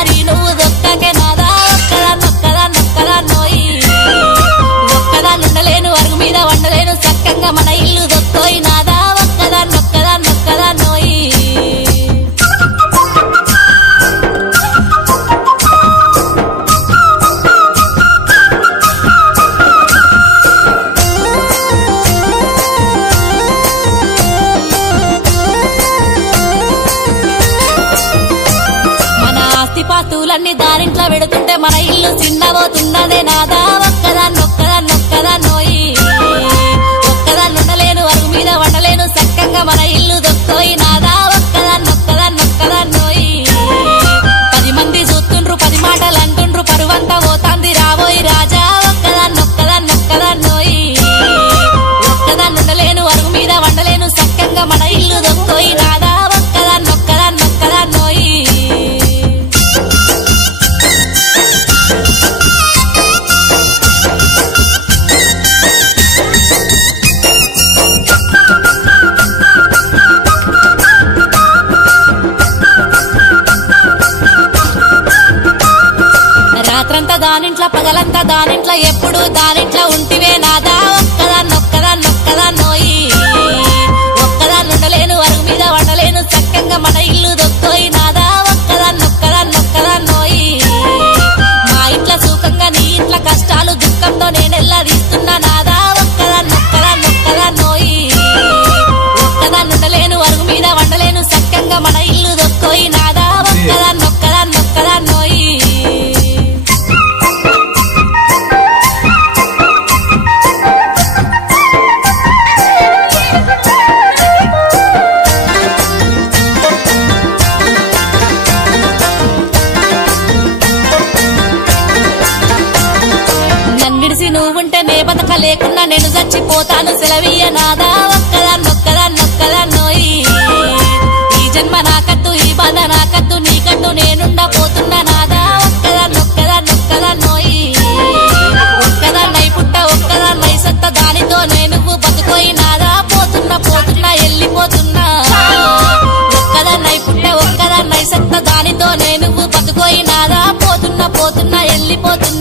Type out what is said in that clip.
దారి నువ్వు దొక్కకే నాదా ఒక్కదాన్నొక్కదాన్నొక్కదాన్నోయి ఒక్కదాన్నుండలేను అరుగు మీద వండలేను చక్కగా మన ఇల్లు దొక్కోయి నాదా ఒక్కదాన్నొక్కదాన్నొక్కదాన్నోయి పాతులన్నీ దారింట్లో పెడుతుంటే మన ఇల్లు చిన్నబోతున్నదే నాదా ఒక్కదాన్నొక్కదాన్నొక్కదాన్నోయి ఒక్కదాన్నుండలేను అరుగు మీద వండలేను చక్కగా మన ఇల్లు దొక్కోయి నాదా ఒక్కదాన్నొక్కదాన్నొక్కదాన్నోయి 10 మంది చూస్తుండ్రు 10 మాటలు అంటుండ్రు పరువంతా పోతాంది రాబోయి రాజా ఒక్కదాన్నొక్కదాన్నొక్కదాన్నోయి ఒక్కదాన్నుండలేను అరుగు మీద వండలేను చక్కగా మన ఇల్లు దొక్కోయి నాదా ఒక్కదాన్నొక్కదాన్నొక్కదాన్నోయి రాత్రంతా దానింట్లో పగలంతా దానింట్లో ఎప్పుడు దానింట్లో ఉంటివే నాదా ఒక్కదాన్నొక్కదాన్నొక్కదాన్నోయి ఒక్కదాన్నుండలేను అరుగు మీద వండలేను చక్కగా మన ఇల్లు దొక్కోయి నాదా ఒక్కదాన్నొక్కదాన్నొక్కదాన్నోయి మా ఇంట్లో సుఖంగా నీ ఇంట్లో కష్టాలు దుఃఖంతో నేనెల్లా తీస్తున్నా నాదా ఒక్కదాన్నొక్కదాన్నొక్కదాన్నోయి ఒక్కదాన్నుండలేను అరుగు మీద వండలేను చక్కగా మన ఇల్లు దొక్కోయి నాదా ఒక్కదాన్నొక్కదాన్నొక్కదాన్నోయి నువ్వుంటే నే బతక లేకున్నా నేను చచ్చిపోతాను సెలవీయ నాదా ఒక్కదాన్నొక్కదాన్నొక్కదాన్నోయి ఈ జన్మ నాకద్దు ఈ బాధ నాకద్దు నీకట్టు నేనుండపోతున్నా నాదా ఒక్కదాన్నొక్కదాన్నొక్కదాన్నోయి ఒక్కదాన్నై పుట్ట ఒక్కదాన్నై సత్త దానితో నేను బతుకోయి నాదా పోతున్నా పోతున్నా వెళ్ళిపోతున్నా ఒక్కదాన్నై పుట్ట ఒక్కదాన్నై సత్త దానితో నేను బతుకోయి నాదా పోతున్నా పోతున్నా వెళ్ళిపోతున్నా